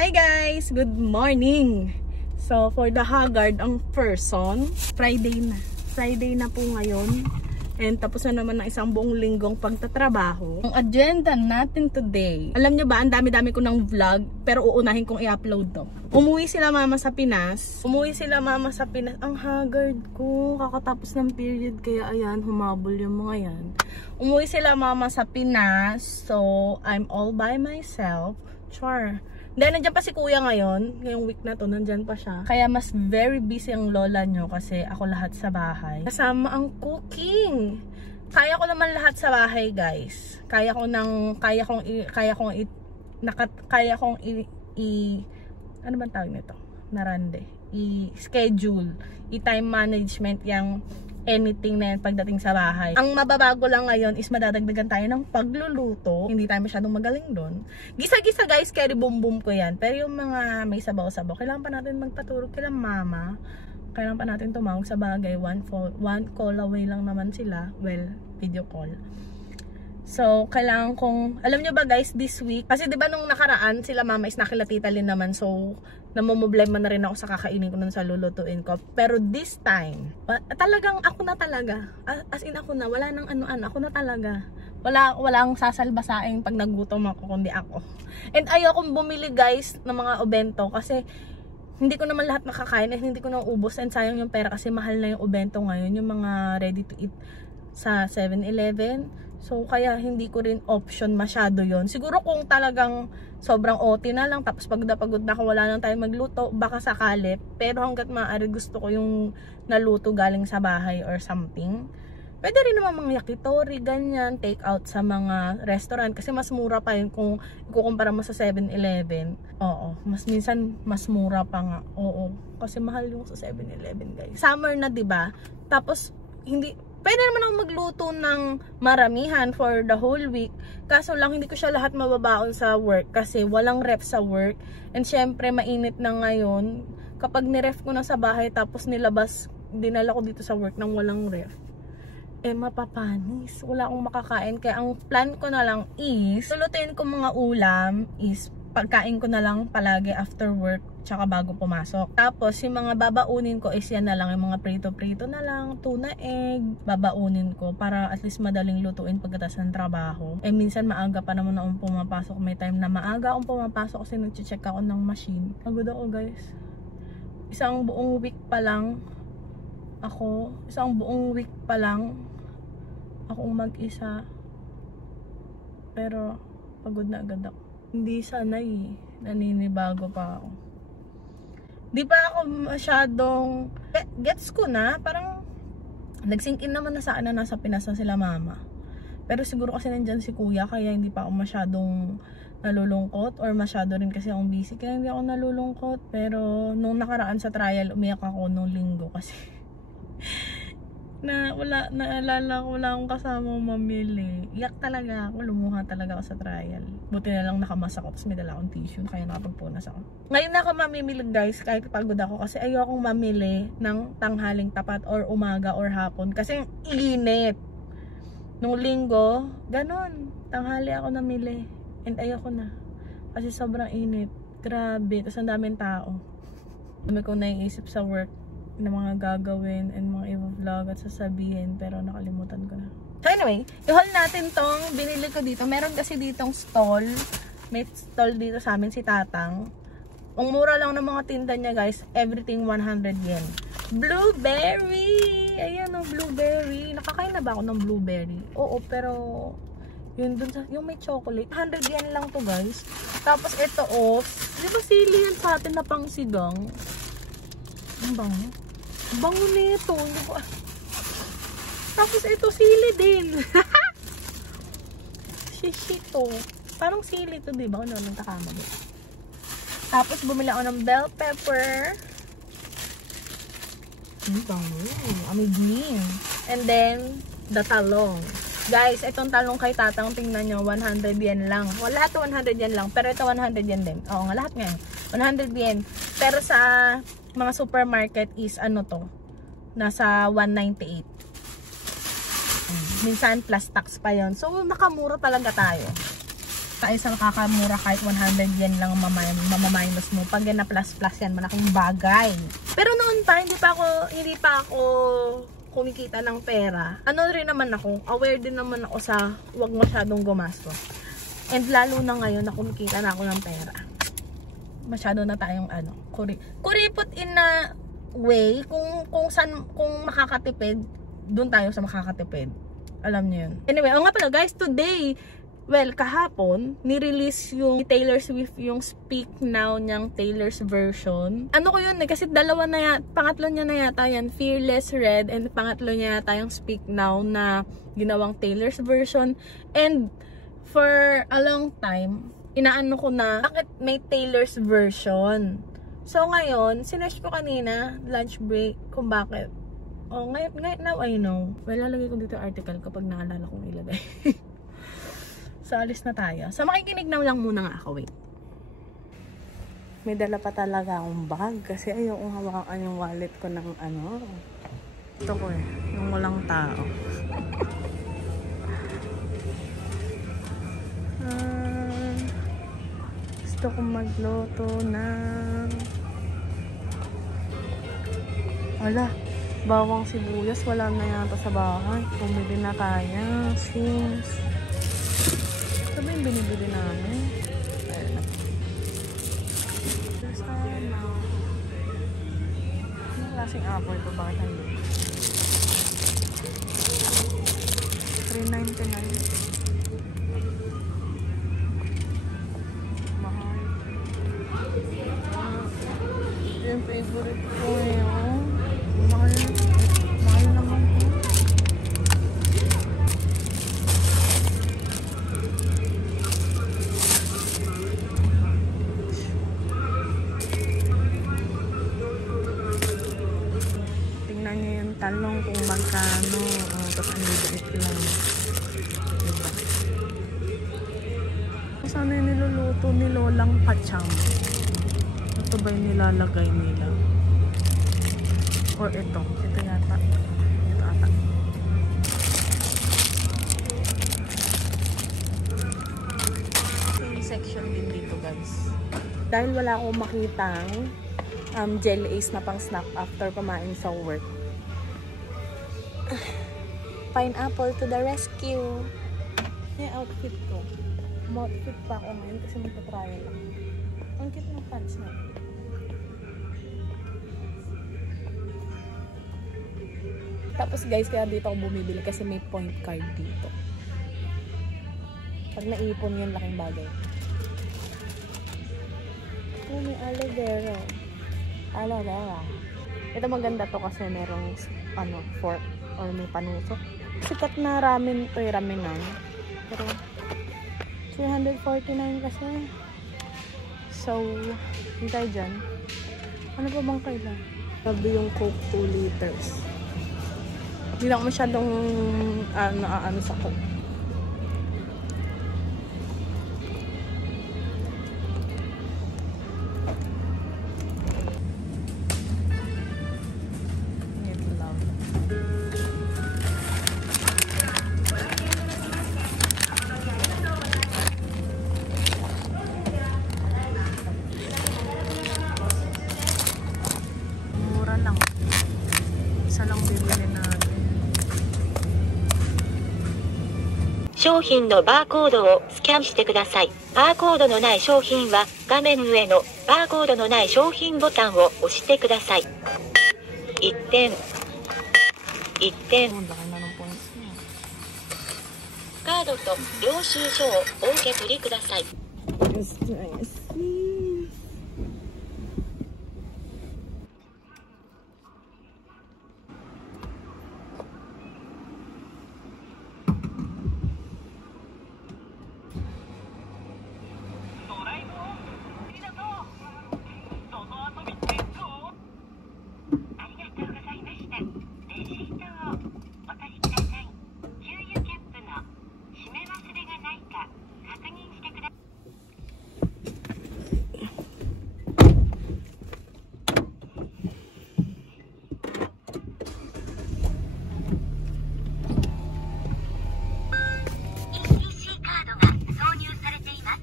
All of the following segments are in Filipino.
Hi guys! Good morning! So, for the haggard ang person, Friday na po ngayon. And tapos na naman ng isang buong linggong pagtatrabaho. Ang agenda natin today, alam nyo ba, ang dami-dami ko ng vlog, pero uunahin kong i-upload to. Umuwi sila mama sa Pinas. Ang haggard ko, kakatapos ng period, kaya ayan, humabol yung mga yan. Umuwi sila mama sa Pinas, so I'm all by myself. Char. Then, nandiyan pa si kuya ngayon. Ngayong week na to, nandiyan pa siya. Kaya mas very busy ang lola nyo kasi ako lahat sa bahay. Kasama ang cooking. Kaya ko naman lahat sa bahay, guys. Kaya kong ano bang tawag nito? Narande. I-schedule. I-time management yung anything na yan pagdating sa bahay. Ang mababago lang ngayon is madadagdagan tayo ng pagluluto. Hindi tayo masyadong magaling doon. Gisa-gisa guys, carry boom boom ko yan. Pero yung mga may sabaw-sabaw, kailangan pa natin magpaturog kila mama. Kailangan pa natin tumawag sa bagay. One call away lang naman sila. Well, video call. So, kailangan kong, alam nyo ba guys, this week, kasi diba nung nakaraan, sila mama is nakilatita rin naman, so, namumblema na rin ako sa kakainin ko nun sa lulutuin ko. Pero this time, talagang ako na talaga. As in ako na, wala nang ano-ano, ako na talaga. Walang sasalbasaing pag nagutom ako, kundi ako. And ayokong bumili guys ng mga obento, kasi hindi ko naman lahat makakain, at hindi ko na ubos, and sayang yung pera kasi mahal na yung obento ngayon, yung mga ready to eat sa 7-Eleven. So, kaya hindi ko rin option masyado yon. Siguro kung talagang sobrang OT na lang, tapos pagod na ako, wala nang tayo magluto, baka sakali. Pero hanggat maaari gusto ko yung naluto galing sa bahay or something. Pwede rin naman mga yakitori, ganyan, take out sa mga restaurant. Kasi mas mura pa yun kung ikukumpara mo sa 7-Eleven. Oo, minsan mas mura pa nga. Oo, kasi mahal yung sa 7-Eleven guys. Summer na, diba? Tapos, pwede naman ako magluto ng maramihan for the whole week. Kaso lang, hindi ko siya lahat mababaon sa work kasi walang ref sa work. And syempre, mainit na ngayon. Kapag niref ko na sa bahay tapos dinala ko dito sa work nang walang ref, mapapanis. Wala akong makakain. Kaya ang plan ko na lang is, lulutuin ko mga ulam is, pagkain ko na lang palagi after work tsaka bago pumasok. Tapos yung mga babaunin ko is yan na lang, yung mga prito-prito na lang, tuna egg, babaunin ko para at least madaling lutuin pagkatapos ng trabaho. Minsan maaga pa naman akong pumapasok. May time na maaga akong pumapasok kasi nag-check ako ng machine. Pagod ako guys. Isang buong week pa lang akong mag-isa. Pero pagod na agad ako. Hindi sanay, naninibago pa ako. Di pa ako masyadong, gets ko na, parang nagsink in naman na sa akin na nasa Pinas na sila mama. Pero siguro kasi nandyan si kuya, kaya hindi pa ako masyadong nalulungkot, or masyado rin kasi akong busy, kaya hindi ako nalulungkot. Pero nung nakaraan sa trial, umiyak ako nung linggo kasi naalala ko, wala akong kasamang mamili. Iyak talaga ako, lumuha talaga ako sa trial. Buti na lang nakamas ako, tapos may dala akong tissue, kaya nakapagpunas ako. Ngayon na ako mamimili guys, kahit pagod ako, kasi ayokong mamili ng tanghaling tapat or umaga or hapon, kasi init. Nung linggo, ganun, tanghali ako namili, and ayoko na, kasi sobrang init. Grabe, tapos ang daming tao. Dami kong naiisip sa work na mga gagawin and mga i-vlog at sasabihin, pero nakalimutan ko na. So anyway, i-haul natin tong binili ko dito. Meron kasi ditong stall. May stall dito sa amin si Tatang. Ang mura lang ng mga tinda niya guys, everything 100 yen. Blueberry! Ayan o, blueberry. Nakakain na ba ako ng blueberry? Oo, pero yung may chocolate, 100 yen lang to guys. Tapos ito di ba sili yan sa atin na pang sigang? Ang bango. Bango nito. Tapos ito, sili din. Shishito. Parang sili to, diba? Ano nang takama din. Tapos bumili ako ng bell pepper. Ang bango. Amigin. And then, the talong. Guys, itong talong kay Tatang, tingnan nyo, 100 yen lang. Wala ito 100 yen lang, pero ito 100 yen din. Oo nga, lahat nga. 100 yen. Pero sa mga supermarket is ano to, nasa 198. Minsan plus tax pa yon. So nakamura talaga tayo. tayo sa nakakamura kahit 100 yen lang mamaminus mo. Pag yan na plus yan, malaking bagay. Pero noon pa, hindi pa ako kumikita ng pera. Ano rin naman ako, aware din naman ako sa huwag masyadong gumastos. And lalo na ngayon na kumikita na ako ng pera. Masyado na tayong kuripot in a way, kung makakatipid, doon tayo sa makakatipid. Alam niyo yun. Anyway, nga pala guys, today, kahapon, ni-release yung Taylor Swift yung Speak Now niyang Taylor's version. Ano ko yun kasi pangatlo niya na yata yan, Fearless Red, and pangatlo niya yata yung Speak Now na ginawang Taylor's version. And for a long time, inaano ko na, bakit may Taylor's version? So ngayon, sinearch ko kanina, lunch break, kung bakit. Oh, ngayon, now I know. Lalagay ko dito article kapag naalala kong ilagay. So, alis na tayo. So, makikinig na lang muna nga ako. Wait. May dala pa talaga akong bag. Kasi ayokong hawakan yung wallet ko ng ito ko yung walang tao. Gusto kong magluto ng bawang sibuyas. Wala na yata sa bahay. Bumili na tayo. Since ito ba yung binibili namin? Ayun na. Anong klaseng apple ito? Bakit nandun? 3.99. Mahal. Yung favorite ko yun. Mahal naman ito. Talong kung magkano, tapos ang liit lang, diba? Sana yung niluluto ni Lolang Pacham. Ito ba yung nilalagay nila? Or ito yata, ito ata. Same section din dito guys. Dahil wala akong makitang Jelly Ace na pang snack after kumain sa work, pineapple to the rescue. Yung outfit ko. Outfit pa ako ngayon kasi magta-trial lang. Ang cute ng pants na. Tapos guys, kaya dito ako bumibili kasi may point card dito. Pag naipon yun, laking bagay. Oh, may aloe vera. Ito maganda to kasi merong fork or may panusok. Sikat na ramen to, ramenan. Pero 349 kasi. So, hintay dyan. Ano ba bang kailan? Sabi yung Coke 2 liters. Hindi na ako masyadong sa Coke. Isa lang bibili natin. 商品のバーコードをスキャンしてください。バーコードのない商品は画面上のバーコードのない商品ボタンを押してください。1点。カードと領収書をお受け取りください。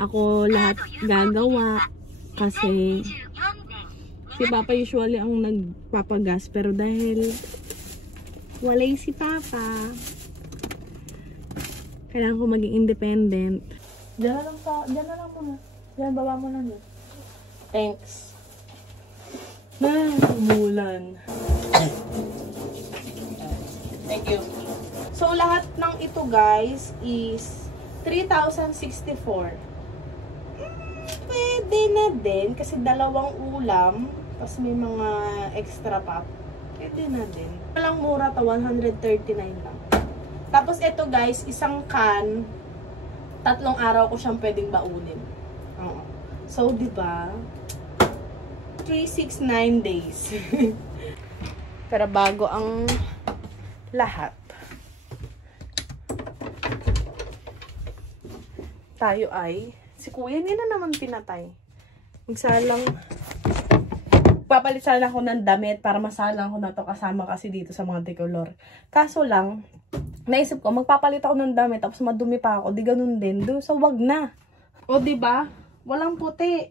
Ako lahat gagawa. Kasi si Papa usually ang nagpapagas. Pero dahil walay si Papa, kailangan ko maging independent. Diyan na lang muna. Diyan, baba mo lang yun. Thanks. Umulan. Thank you. So, lahat ng ito guys is 3,064. Pwede na din kasi dalawang ulam tapos may mga extra pa. Pwede na din. Walang mura to, 139 lang. Tapos ito guys, isang can, 3 araw ko siyang pwedeng baunin. So, di ba? 369 days. Pero bago ang lahat, tayo ay, si kuya hindi na naman pinatay. Magsalang, papalit sana ako ng damit para masalang ko na to kasama kasi dito sa mga decolor. Kaso lang, naisip ko, magpapalit ako ng damit tapos madumi pa ako. Di ganun din. So, wag na. O, diba? Walang puti.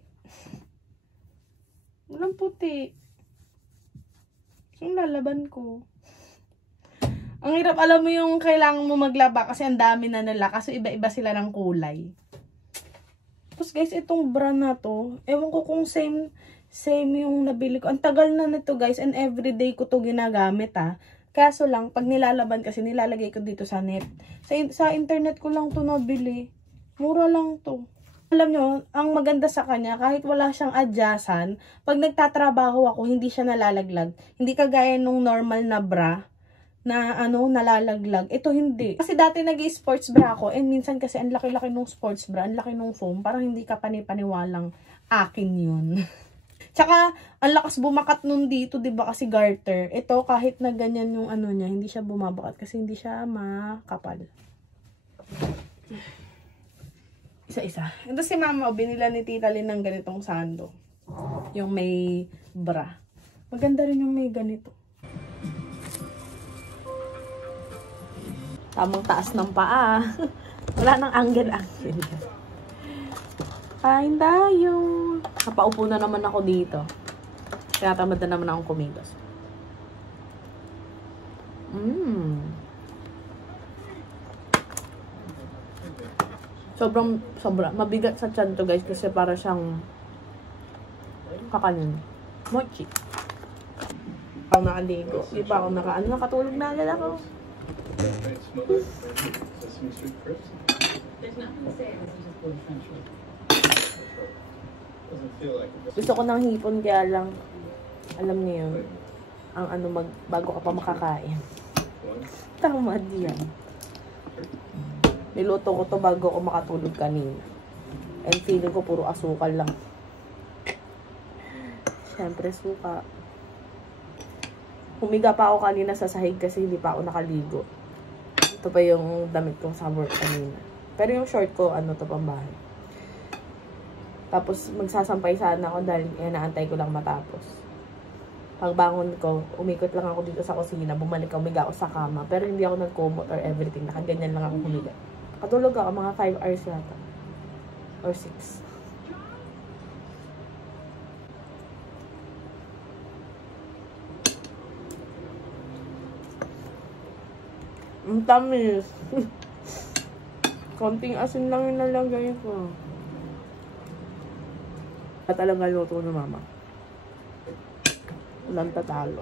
Walang puti. So, lalaban ko. Ang hirap, alam mo yung kailangan mo maglaba kasi ang dami na nila. Kasi iba-iba sila ng kulay. Tapos guys, itong brand na to, ewan ko kung same yung nabili ko. Ang tagal na nito guys and everyday ko to ginagamit Kaso lang, pag nilalaban kasi nilalagay ko dito sa net. Sa internet ko lang to nabili. Mura lang to. Alam nyo, ang maganda sa kanya, kahit wala siyang adyasan, pag nagtatrabaho ako, hindi siya nalalaglag. Hindi kagaya nung normal na bra na nalalaglag. Ito hindi. Kasi dati nag-sports bra ako and minsan kasi ang laki-laki nung sports bra, ang laki nung foam, parang hindi ka panipaniwalang akin yun. Tsaka, ang lakas bumakat nun dito, diba kasi garter. Ito, kahit na ganyan yung niya, hindi siya bumabakat kasi hindi siya makapal. Isa-isa. Ito si Mama, binila ni Tita Lynn ng ganitong sando. Yung may bra. Maganda rin yung may ganito. Tamang taas ng paa. Wala nang angle-angle. Kain tayo. Napaupo na naman ako dito. Kaya tamad na naman akong kumilos. Sobrang mabigat sa tiyan to guys kasi para siyang kakanin. Mochi. Ako nakaligo. Di pa ako nakatulog na agad ako. Gusto ko ng hipon kaya lang alam niyo yun ang bago ka pa makakain. Tamad yan. Niluto ko to bago ako makatulog kanina. And feeling ko puro asukal lang. Siyempre suka. Humiga pa ako kanina sa sahig kasi hindi pa ako nakaligo. Ito pa yung damit kong sa work kanina. Pero yung short ko, to pambahay. Tapos magsasampay sana ako dahil naantay ko lang matapos. Pagbangon ko, umikot lang ako dito sa kusina, bumalik ako, umiga ako sa kama. Pero hindi ako nag-kumot or everything. Nakaganyan lang ako humiga. Katulog ako, mga 5 hours yata. Or 6. Ang tamis. Konting asin lang yung nalagay ko. Talaga luto na Mama. Walang tatalo.